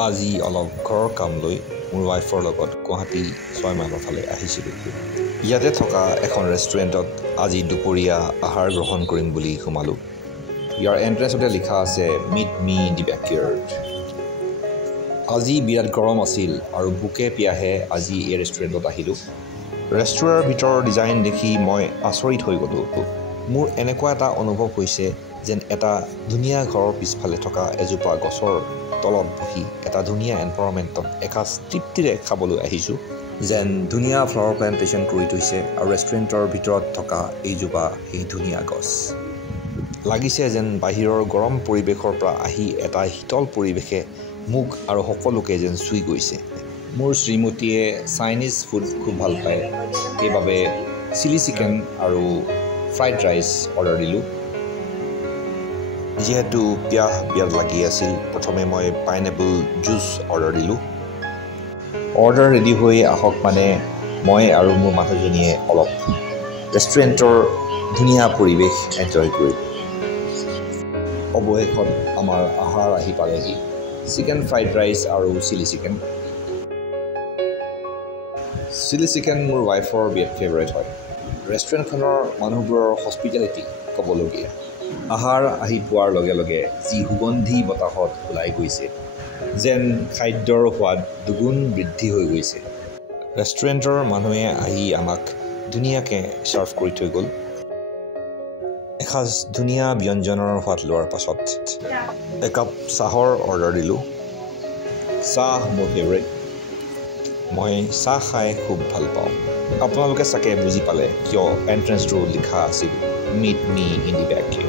আজি অলপ ঘৰৰ কাম লৈ মোৰ ৱাইফৰ লগত গুৱাহাটী 6 মাইলৰ ফালে আহিছিলোঁ। ইয়াতে থকা এখন ৰেষ্টুৰেণ্টত আজি দুপৰীয়া আহাৰ গ্ৰহণ কৰিম বুলি সোমালোঁ। ইয়াৰ এণ্ট্ৰেঞ্চতে লিখা আছে meet me in the backyard. আজি বিৰাট গৰম আছিল আৰু ভোকে পিয়াহে আজি এই ৰেষ্টুৰেণ্টত আহিলোঁ। ৰেষ্টুৰেণ্টৰ ভিতৰৰ ডিজাইন দেখি মই আচৰিত হৈ গ'লোঁ। মোৰ এনেকুৱা এটা অনুভৱ হৈছে যেন এটা ধুনীয়া ঘৰৰ পিছফালে থকা এজোপা গছৰ তলত বহি এটা ধুনীয়া এনভাইৰনমেণ্টত এসাঁজ তৃপ্তিৰে খাবলৈ আহিছোঁ। যেন ধুনীয়া ফ্লাৱাৰ প্লেণ্টেশ্যন কৰি থৈছে আৰু ৰেষ্টুৰেণ্টৰ ভিতৰত থকা এইজোপা সেই ধুনীয়া গছ। লাগিছে যেন বাহিৰৰ গৰম পৰিৱেশৰ পৰা আহি এটা শীতল পৰিৱেশে মোক আৰু সকলোকে যেন চুই গৈছে। মোৰ শ্ৰীমতীয়ে চাইনিজ ফুড খুব ভাল পায়, সেইবাবে চিলি চিকেন আৰু ফ্ৰাইড ৰাইচ অৰ্ডাৰ দিলোঁ। যিহেতু পিয়াহ বিৰাট লাগি আছিল, প্ৰথমে মই পাইনএপল জুচ অৰ্ডাৰ দিলোঁ। অৰ্ডাৰ ৰেডি হৈ আহক মানে মই আৰু মোৰ মানুহজনীয়ে অলপ ৰেষ্টুৰেণ্টৰ ধুনীয়া পৰিৱেশ এনজয় কৰিলোঁ। অৱশেষত আমাৰ আহাৰ আহি পালেহি, চিকেন ফ্ৰাইড ৰাইচ আৰু চিলি চিকেন। চিলি চিকেন মোৰ ৱাইফৰ বিৰাট ফেভাৰেট হয়। ৰেষ্টুৰেণ্টখনৰ মানুহবোৰৰ হস্পিটেলিটি ক'বলগীয়া। আহাৰ আহি পোৱাৰ লগে লগে যি সুগন্ধি বতাহত ওলাই গৈছে, যেন খাদ্যৰ সোৱাদ দুগুণ বৃদ্ধি হৈ গৈছে। ৰেষ্টুৰেণ্টৰ মানুহে আহি আমাক ধুনীয়াকৈ ছাৰ্ভ কৰি থৈ গ'ল। এসাঁজ ধুনীয়া ব্যঞ্জনৰ সোৱাদ লোৱাৰ পাছত একাপ চাহৰ অৰ্ডাৰ দিলোঁ। চাহ মোৰ ফেভৰেট, মই চাহ খাই খুব ভাল পাওঁ। আপোনালোকে চাগে বুজি পালে কিয় এণ্ট্ৰেঞ্চটো লিখা আছিল meet me in the backyard.